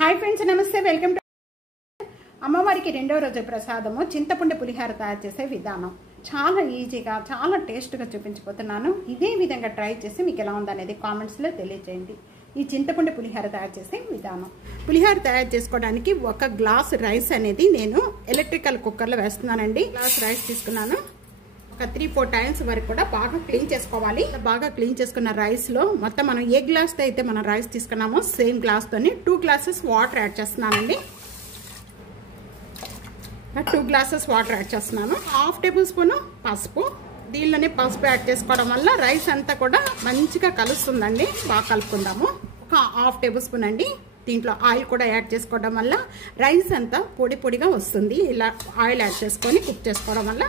Hi friends नमस्ते welcome to అమ్మవారికి రెండో రోజు ప్రసాదము చింతపండు పులిహార తయారు చేసే విధానం చాలా ఈజీగా చాలా టేస్ట్గా చూపించబోతున్నాను. ఇదే విధంగా ట్రై చేసి మీకు ఎలా ఉందనేది కామెంట్స్లో తెలియజేయండి. ఈ చింతపండు పులిహార తయారు చేసే విధానం. పులిహార తయారు చేసుకోవడానికి ఒక గ్లాస్ రైస్ అనేది నేను ఎలక్ట్రికల్ కుక్కర్లో వేస్తున్నానండి. గ్లాస్ రైస్ తీసుకున్నాను. ఒక 3-4 టైమ్స్ వరకు కూడా బాగా క్లీన్ చేసుకోవాలి. బాగా క్లీన్ చేసుకున్న రైస్ లో మొత్తం మనం ఏ గ్లాస్ తో అయితే మనం రైస్ తీసుకున్నామో సేమ్ గ్లాస్ తోని 2 గ్లాసెస్ వాటర్ యాడ్ చేస్తున్నానండి. 2 గ్లాసెస్ వాటర్ యాడ్ చేస్తున్నాను. 1/2 టేబుల్ స్పూన్ పసుపు. దీనిలోనే పసుపు యాడ్ చేసుకోవడం వల్ల రైస్ అంతా కూడా మంచిగా కలుస్తుందండి. బాగా కలుపుకుందాము. ఒక 1/2 టేబుల్ స్పూన్ అండి. దీంట్లో ఆయిల్ కూడా యాడ్ చేసుకోవడం వల్ల రైస్ అంతా పొడి పొడిగా వస్తుంది. ఇలా ఆయిల్ యాడ్ చేసుకొని కుక్ చేసుకోవడం వల్ల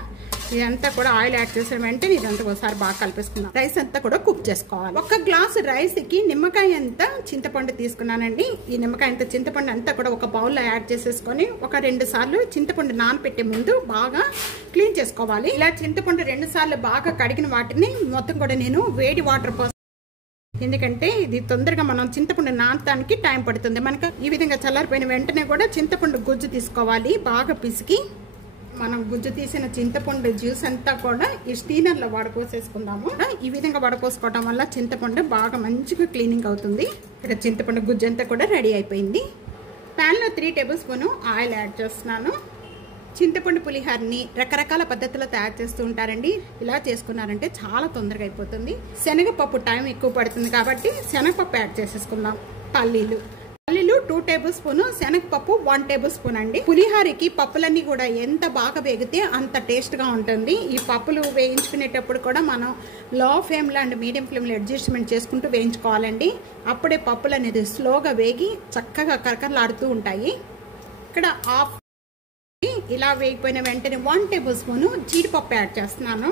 ఇదంతా కూడా ఆయిల్ యాడ్ చేసిన వెంటనే ఇదంతా ఒకసారి బాగా కలిపేసుకున్నాం. రైస్ అంతా కూడా కుక్ చేసుకోవాలి. ఒక గ్లాస్ రైస్ కి నిమ్మకాయ అంతా చింతపండు తీసుకున్నానండి. ఈ నిమ్మకాయ అంతా చింతపండు అంతా కూడా ఒక బౌల్లో యాడ్ చేసేసుకొని ఒక 2 సార్లు చింతపండు నానబెట్టే ముందు బాగా క్లీన్ చేసుకోవాలి. ఇలా చింతపండు 2 సార్లు బాగా కడిగిన వాటిని మొత్తం కూడా నేను వేడి వాటర్ పోసి, ఎందుకంటే ఇది తొందరగా మనం చింతపండు నానడానికి టైం పడుతుంది. మనకు ఈ విధంగా చల్లారిపోయిన వెంటనే కూడా చింతపండు గుజ్జు తీసుకోవాలి. బాగా పిసికి మనం గుజ్జు తీసిన చింతపండు జ్యూస్ అంతా కూడా ఈ స్టీనర్లో వడపోసేసుకుందాము. ఈ విధంగా వడపోసుకోవడం వల్ల చింతపండు బాగా మంచిగా క్లీనింగ్ అవుతుంది. ఇక్కడ చింతపండు గుజ్జు అంతా కూడా రెడీ అయిపోయింది. ప్యాన్లో 3 టేబుల్ స్పూన్ ఆయిల్ యాడ్ చేస్తున్నాను. చింతపండు పులిహారని రకరకాల పద్ధతిలో తయారు చేస్తూ ఉంటారండి. ఇలా చేసుకున్నారంటే చాలా తొందరగా అయిపోతుంది. శనగపప్పు టైం ఎక్కువ పడుతుంది కాబట్టి శనగపప్పు యాడ్ చేసేసుకుందాం. పల్లీలు 2 టేబుల్ స్పూన్, శనగపప్పు 1 టేబుల్ స్పూన్ అండి. పులిహారకి పప్పులన్నీ కూడా ఎంత బాగా వేగితే అంత టేస్ట్ గా ఉంటుంది. ఈ పప్పులు వేయించుకునేటప్పుడు కూడా మనం లో ఫ్లేమ్ లో అండ్ మీడియం ఫ్లేమ్ లో అడ్జస్ట్మెంట్ చేసుకుంటూ వేయించుకోవాలండి. అప్పుడే పప్పులు అనేది స్లోగా వేగి చక్కగా కరకరలాడుతూ ఉంటాయి. ఇక్కడ ఇలా వేగిపోయిన వెంటనే 1 టేబుల్ స్పూన్ జీడిపప్పు యాడ్ చేస్తున్నాను.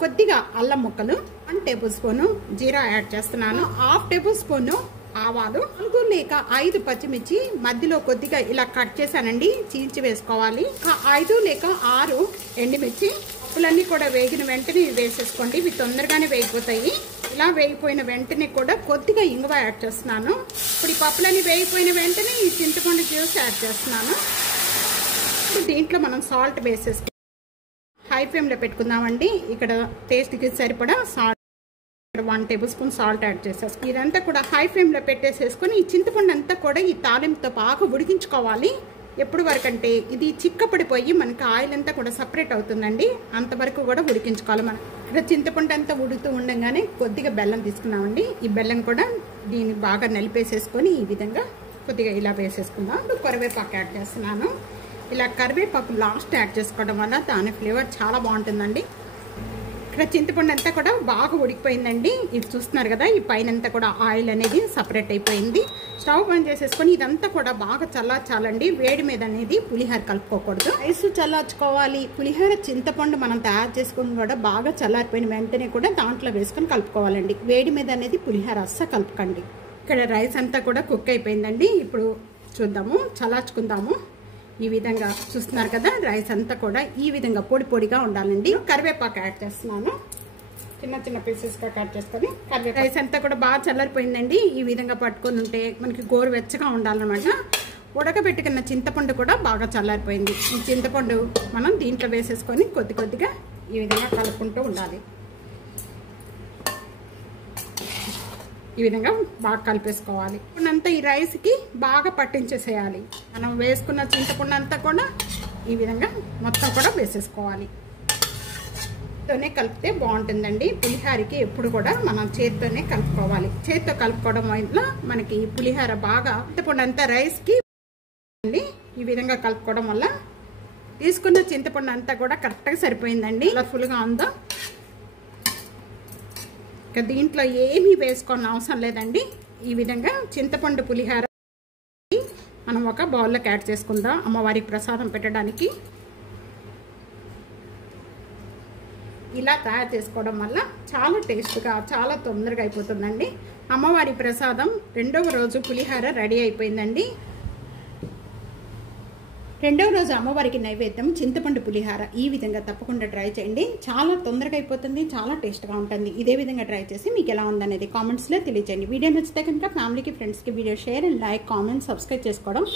కొద్దిగా అల్లం ముక్కలు, 1 టేబుల్ స్పూన్ జీరా యాడ్ చేస్తున్నాను. 1/2 టేబుల్ స్పూన్ ఆవాలు, 4 లేక 5 పచ్చిమిర్చి మధ్యలో కొద్దిగా ఇలా కట్ చేశానండి, చీల్చి వేసుకోవాలి. 5 లేక 6 ఎండుమిర్చి. పప్పులన్నీ కూడా వేగిన వెంటనే వేసేసుకోండి. ఇవి తొందరగానే వేగిపోతాయి. ఇలా వేగిపోయిన వెంటనే కూడా కొద్దిగా ఇంగువ యాడ్ చేస్తున్నాను. ఇప్పుడు ఈ పప్పులన్నీ వేగిపోయిన వెంటనే ఈ చింతపండు జ్యూస్ యాడ్ చేస్తున్నాను. ఇప్పుడు దీంట్లో మనం సాల్ట్ వేసేసుకుంటాం. హై ఫ్లేమ్లో పెట్టుకుందామండి. ఇక్కడ టేస్ట్కి సరిపడా salt 1 table spoon salt add చేసేసుకుని ఇదంతా కూడా హై ఫ్లేమ్లో పెట్టేసేసుకొని ఈ చింతపండు అంతా కూడా ఈ తాలింపుతో బాగా ఉడికించుకోవాలి. ఎప్పుడు వరకు అంటే ఇది చిక్కపడిపోయి మనకి ఆయిల్ అంతా కూడా సపరేట్ అవుతుందండి. అంతవరకు కూడా ఉడికించుకోవాలి. మనం ఇక్కడ చింతపండు అంతా ఉడుకుతూ ఉండగానే కొద్దిగా బెల్లం తీసుకున్నామండి. ఈ బెల్లం కూడా దీన్ని బాగా నలిపేసేసుకొని ఈ విధంగా కొద్దిగా ఇలా వేసేసుకుందాం. కరివేపాకు యాడ్ చేస్తున్నాను. ఇలా కరివేపాకు లాస్ట్ యాడ్ చేసుకోవడం వల్ల దాని ఫ్లేవర్ చాలా బాగుంటుందండి. ఇక్కడ చింతపండు అంతా కూడా బాగా ఉడికిపోయిందండి. ఇది చూస్తున్నారు కదా, ఈ పైన అంతా కూడా ఆయిల్ అనేది సపరేట్ అయిపోయింది. స్టవ్ బంద్ చేసేసుకొని ఇదంతా కూడా బాగా చల్లార్చాలండి. వేడి మీద అనేది పులిహార కలుపుకోకూడదు. రైస్ చల్లార్చుకోవాలి. పులిహార చింతపండు మనం తయారు చేసుకుని కూడా బాగా చల్లారిపోయిన వెంటనే కూడా దాంట్లో వేసుకొని కలుపుకోవాలండి. వేడి మీద అనేది పులిహార అస్సలు కలుపుకండి. ఇక్కడ రైస్ అంతా కూడా కుక్ అయిపోయిందండి. ఇప్పుడు చూద్దాము, చల్లార్చుకుందాము. ఈ విధంగా చూస్తున్నారు కదా, రైస్ అంతా కూడా ఈ విధంగా పొడి పొడిగా ఉండాలండి. కరివేపాకు యాడ్ చేస్తున్నాను. చిన్న చిన్న పీసెస్గా కట్ చేసుకొని రైస్ అంతా కూడా బాగా చల్లారిపోయిందండి. ఈ విధంగా పట్టుకొని ఉంటే మనకి గోరువెచ్చగా ఉండాలన్నమాట. ఉడకబెట్టుకున్న చింతపండు కూడా బాగా చల్లారిపోయింది. ఈ చింతపండు మనం దీంట్లో వేసేసుకొని కొద్ది కొద్దిగా ఈ విధంగా కలుపుకుంటూ ఉండాలి. ఈ విధంగా బాగా కలిపేసుకోవాలి. ఇప్పుడంతా ఈ రైస్కి బాగా పట్టించేసేయాలి. మనం వేసుకున్న చింతపండు అంతా కూడా ఈ విధంగా మొత్తం కూడా వేసేసుకోవాలి. చేత్తోనే కలిపితే బాగుంటుందండి. పులిహారకి ఎప్పుడు కూడా మనం చేత్తోనే కలుపుకోవాలి. చేత్తో కలుపుకోవడం వల్ల మనకి పులిహార బాగా చింతపండు అంతా రైస్కి ఈ విధంగా కలుపుకోవడం వల్ల తీసుకున్న చింతపండు అంతా కూడా కరెక్ట్గా సరిపోయిందండి. కలర్ఫుల్గా ఉందో. ఇక దీంట్లో ఏమీ వేసుకోని అవసరం లేదండి. ఈ విధంగా చింతపండు పులిహార మనం ఒక బౌల్లోకి యాడ్ చేసుకుందాం అమ్మవారికి ప్రసాదం పెట్టడానికి. ఇలా తయారు చేసుకోవడం వల్ల చాలా టేస్ట్గా చాలా తొందరగా అయిపోతుందండి. అమ్మవారి ప్రసాదం రెండవ రోజు పులిహార రెడీ అయిపోయిందండి. రెండవ రోజు అమ్మవారికి నైవేద్యం చింతపండు పులిహార. ఈ విధంగా తప్పకుండా ట్రై చేయండి. చాలా తొందరగా అయిపోతుంది, చాలా టేస్ట్గా ఉంటుంది. ఇదే విధంగా ట్రై చేసి మీకు ఎలా ఉందనేది కామెంట్స్లో తెలియజేయండి. వీడియో నచ్చితే కనుక ఫ్యామిలీకి, ఫ్రెండ్స్కి video share and like, comment, subscribe చేసుకోవడం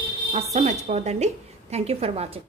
అస్సలు మర్చిపోవద్దండి. Thank you for watching.